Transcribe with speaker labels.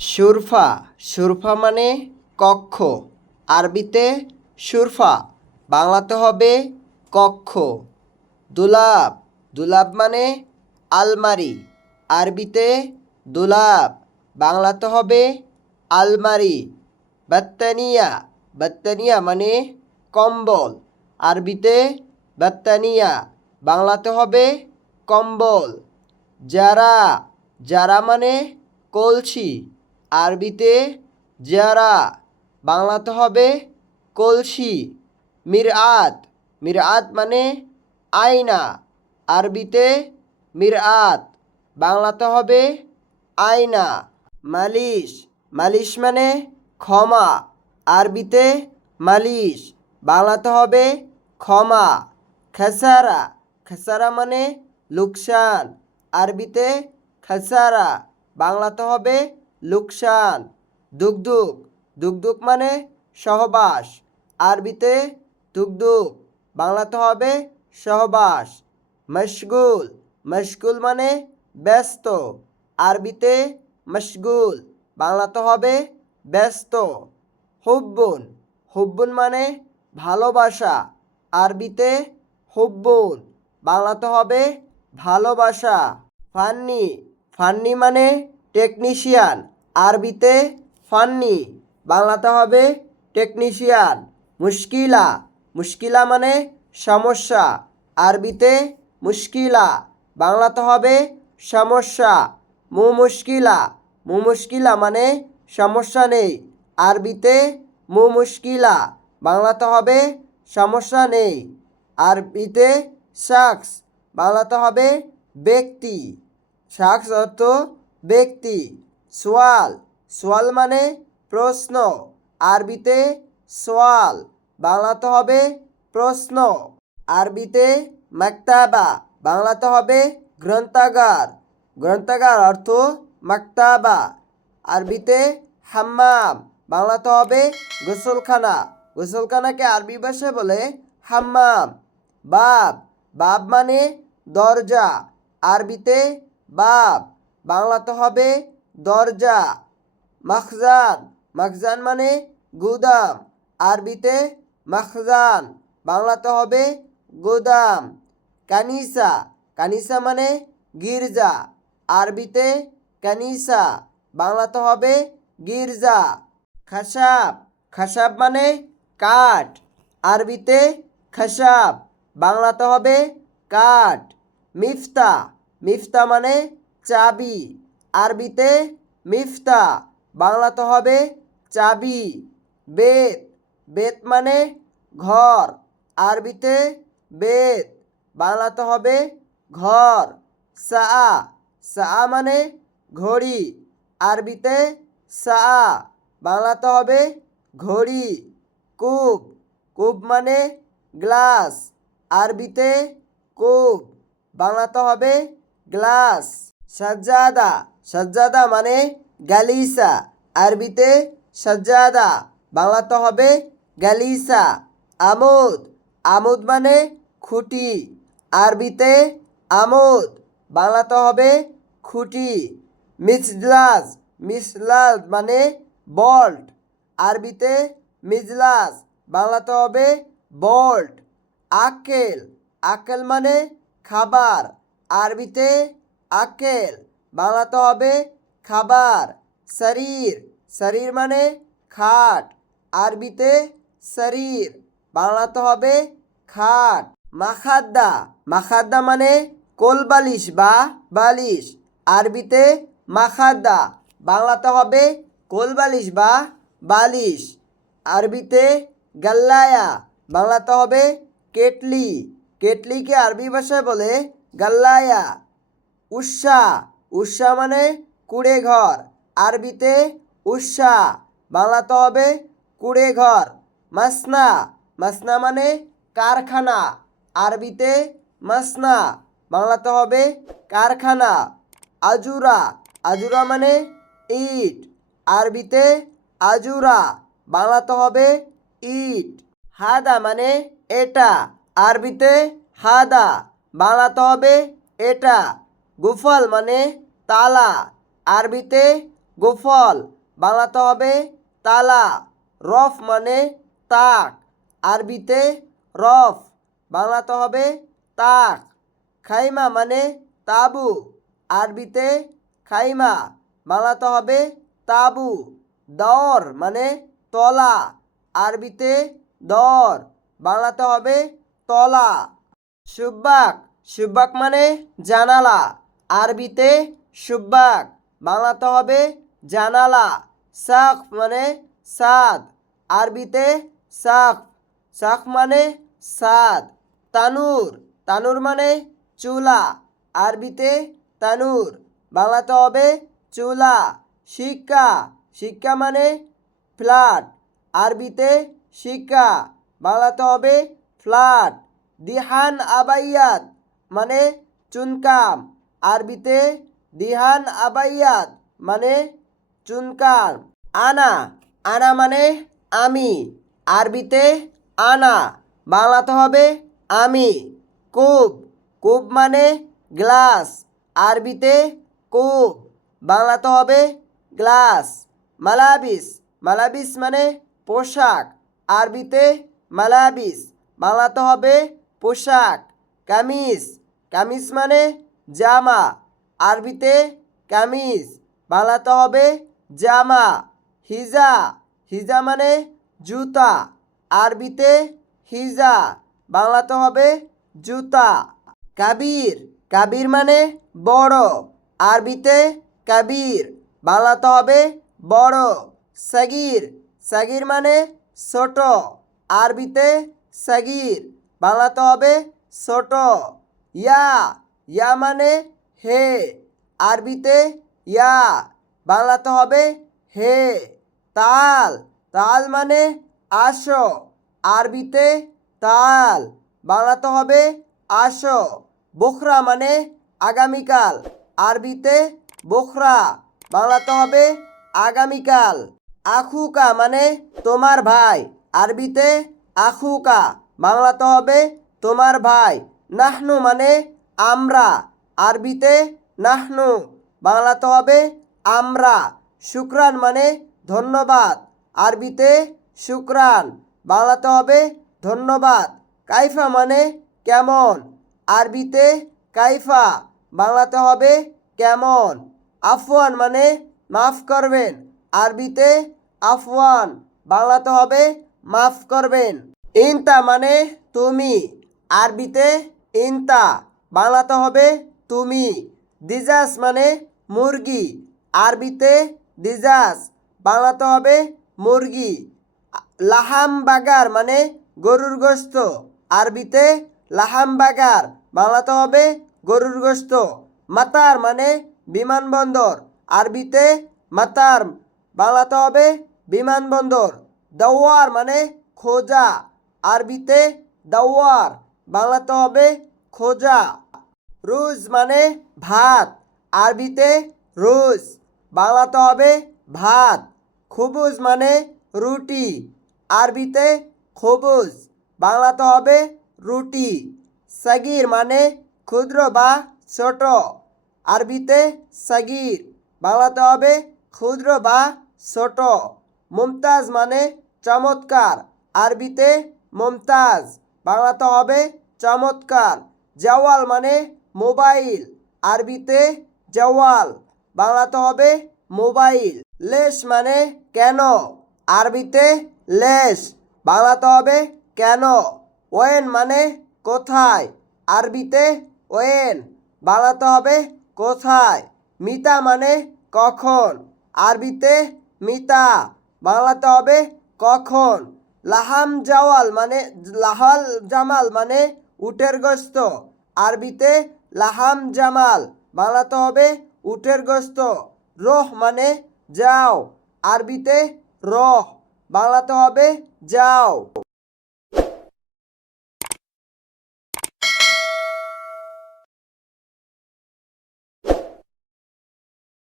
Speaker 1: সুরফা সুরফা মানে কক্ষ। আরবিতে সুরফা, বাংলাতে হবে কক্ষ। দুলাব দুলাব মানে আলমারি। আরবিতে দুলাব, বাংলাতে হবে আলমারি। বাত্তানিয়া বাত্তানিয়া মানে কম্বল। আরবিতে বাত্তানিয়া, বাংলাতে হবে কম্বল। যারা যারা মানে কলসি। আরবিতে যারা বাংলাতে হবে কলসি, মিরআত মিরআত মানে আয়না, আরবিতে মিরআত, বাংলাতে হবে আয়না, মালিশ মালিশ মানে ক্ষমা, আরবিতে মালিশ, বাংলাতে হবে ক্ষমা, খেসারা খেসারা মানে লোকসান, আরবিতে খেসারা, বাংলাতে হবে লোকসান, দুগদুগ। দুগদুগ মানে সহবাস। আরবিতে দুগদুগ, বাংলাতে হবে সহবাস। মশগুল মশগুল মানে ব্যস্ত। আরবিতে মশগুল, বাংলাতে হবে ব্যস্ত। হুব্বুন হুব্বুন মানে ভালোবাসা। আরবিতে হুব্বুন, বাংলাতে হবে ভালোবাসা। ফান্নি ফান্নি মানে টেকনিশিয়ান। আরবিতে ফান্নি, বাংলাতে হবে টেকনিশিয়ান। মুশকিলা মুশকিলা মানে সমস্যা। আরবিতে মুশকিলা, বাংলাতে হবে সমস্যা। মু মুশকিলা মু মুশকিলা মানে সমস্যা নেই। আরবিতে মু মুশকিলা, বাংলাতে হবে সমস্যা নেই। আরবিতে শাখস বাংলাতে হবে ব্যক্তি। শাখস অর্থ ব্যক্তি। সোয়াল। সোয়াল মানে প্রশ্ন। আরবিতে সোয়াল, বাংলাতে হবে প্রশ্ন। আরবিতে মাক্তাবা, বাংলাতে হবে গ্রন্থাগার। গ্রন্থাগার অর্থ মাক্তাবা। আরবিতে হাম্মাম, বাংলাতে হবে গোসলখানা। গোসলখানাকে আরবি ভাষায় বলে হাম্মাম। বাব। বাব মানে দরজা। আরবিতে বাব। বাংলাতে হবে দরজা, মখজান। মখজান মানে গুদাম। আরবিতে মখজান। বাংলাতে হবে গোদাম। কানিসা। কানিসা মানে গির্জা। আরবিতে কানিসা। বাংলাতে হবে গির্জা। খাসাব। খাসাব মানে কাঠ। আরবিতে খাসাব। বাংলাতে হবে কাঠ। মিফতা। মিফতা মানে চাবি। আরবিতে মিফতা, বাংলাতে হবে চাবি। বেত বেত মানে ঘর। আরবিতে বেত, বাংলাতে হবে ঘর। সা সা মানে ঘড়ি। আরবিতে সা বাংলাতে হবে ঘড়ি। কূপ কূপ মানে গ্লাস। আরবিতে কূপ বাংলাতে হবে গ্লাস। সাজ্জাদা সাজ্জাদা মানে গালিসা আরবিতে সাজ্জাদা, বাংলাতে হবে গালিসা আমোদ আমোদ মানে খুঁটি। আরবিতে আমোদ, বাংলাতে হবে খুঁটি। মিসলাস মিসলাস মানে বল্ট। আরবিতে মিজলাস বাংলাতে হবে বল্ট। আকেল আকেল মানে খাবার। আরবিতে আকেল। বাংলাতে হবে খাবার, শরীর। শরীর মানে খাট। আরবিতে শরীর। বাংলাতে হবে খাট। মাখাদ্দা। মাখাদ্দা মানে কোলবালিশ বা বালিশ। আরবিতে মাখাদ্দা। বাংলাতে হবে কোলবালিশ বা বালিশ। আরবিতে গাল্লায়া। বাংলাতে হবে কেটলি। কেটলিকে আরবি ভাষায় বলে গাল্লায়া। উষা উষা মানে কুড়ে ঘর। আরবিতে উষা, বাংলাতে হবে কুড়ে ঘর। মাসনা মাসনা মানে কারখানা। আরবিতে মাসনা, বাংলাতে হবে কারখানা। আজুরা আজুরা মানে ইট। আরবিতে আজুরা, বাংলাতে হবে ইট। হাদা মানে এটা। আরবিতে হাদা, বাংলাতে হবে এটা। গুফল মানে তালা। আরবিতে গোফল, বাংলাতে হবে তালা। রফ মানে তাক। আরবিতে রফ, বাংলাতে হবে তাক। খাইমা মানে তাবু। আরবিতে খাইমা, বাংলাতে হবে তাবু। দর মানে তলা। আরবিতে দর, বাংলাতে হবে তলা। সুব্বাক সুব্বাক মানে জানালা। আরবিতে সুব্বাক, বাংলাতে হবে জানালা। সাক মানে সাদ, আরবিতে সাক সাক মানে সাদ। তানুর তানুর মানে চুলা। আরবিতে তানুর, বাংলাতে হবে চুলা। শিক্ষা শিক্ষা মানে ফ্ল্যাট। আরবিতে শিক্ষা, বাংলাতে হবে ফ্ল্যাট। দিহান আবাইয়াত মানে চুনকাম। আরবিতে দিহান আবাইয়াত মানে চুনকাম আনা আনা মানে আমি, আরবিতে আনা, বাংলাতে হবে আমি কূপ কূপ মানে গ্লাস, আরবিতে কূপ বাংলাতে হবে গ্লাস, মালাবিস মালাবিস মানে পোশাক, আরবিতে মালাবিস, বাংলাতে হবে পোশাক, কামিজ কামিজ মানে জামা। আরবিতে কামিজ। বাংলাতে হবে জামা। হিজা। হিজা মানে জুতা। আরবিতে হিজা। বাংলাতে হবে জুতা। কাবির। কাবির মানে বড়। আরবিতে কাবির। বাংলাতে হবে বড়। সাগির। সাগির মানে ছোট। আরবিতে সাগির। বাংলাতে হবে ছোট। ইয়া। ইয়া মানে হে। আরবিতে ইয়া। বাংলাতে হবে হে। তাল। তাল মানে আসো। আরবিতে তাল। বাংলাতে হবে আসো। বোখরা মানে আগামীকাল। আরবিতে বোখরা। বাংলাতে হবে আগামীকাল। আখুকা মানে তোমার ভাই। আরবিতে আখুকা। বাংলাতে হবে তোমার ভাই। নাহনু মানে আমরা, আরবিতে নাহনু, বাংলাতে হবে আমরা। শুক্রান মানে ধন্যবাদ। আরবিতে শুক্রান বাংলাতে হবে ধন্যবাদ। কাইফা মানে কেমন? আরবিতে কাইফা, বাংলাতে হবে কেমন? আফওয়ান মানে মাফ করবেন। আরবিতে আফওয়ান, বাংলাতে হবে মাফ করবেন। ইনতা মানে তুমি। আরবিতে ইনতা। বাংলাতে হবে তুমি। দিজাস মানে মুরগি। আরবিতে দিজাস, বাংলাতে হবে মুরগি। লাহাম বাগার মানে গরুর গোস্ত। আরবিতে লাহাম বাগার, বাংলাতে হবে গরুর গোস্ত। মাতার মানে বিমানবন্দর। আরবিতে মাতার, বাংলাতে হবে বিমানবন্দর। দাওয়ার মানে খোঁজা। আরবিতে দাওয়ার, বাংলাতে হবে খোঁজা। রুজ মানে ভাত, আরবিতে রুজ। বাংলাতে হবে ভাত। খুবুজ মানে রুটি, আরবিতে খবুজ। বাংলাতে হবে রুটি। সাগির মানে ক্ষুদ্র বা ছোট, আরবিতে সাগির। বাংলাতে হবে ক্ষুদ্র বা ছোট। মুমতাজ মানে চমৎকার, আরবিতে মুমতাজ। বাংলাতে হবে চমৎকার। জওয়াল মানে মোবাইল। আরবিতে জওয়াল, বাংলাতে হবে মোবাইল। লেশ মানে কেন? আরবিতে লেস, বাংলাতে হবে কেন? ওয়েন মানে কোথায়? আরবিতে ওয়েন, বাংলাতে হবে কোথায়? মিতা মানে কখন? আরবিতে মিতা, বাংলাতে হবে কখন? লাহাম জাওয়াল মানে লাহাল জামাল মানে উটের গোস্ত। আরবিতে লাহাম জামাল বাংলাতে হবে উটের গোস্ত। রহ মানে যাও আরবিতে রহ বাংলাতে হবে যাও।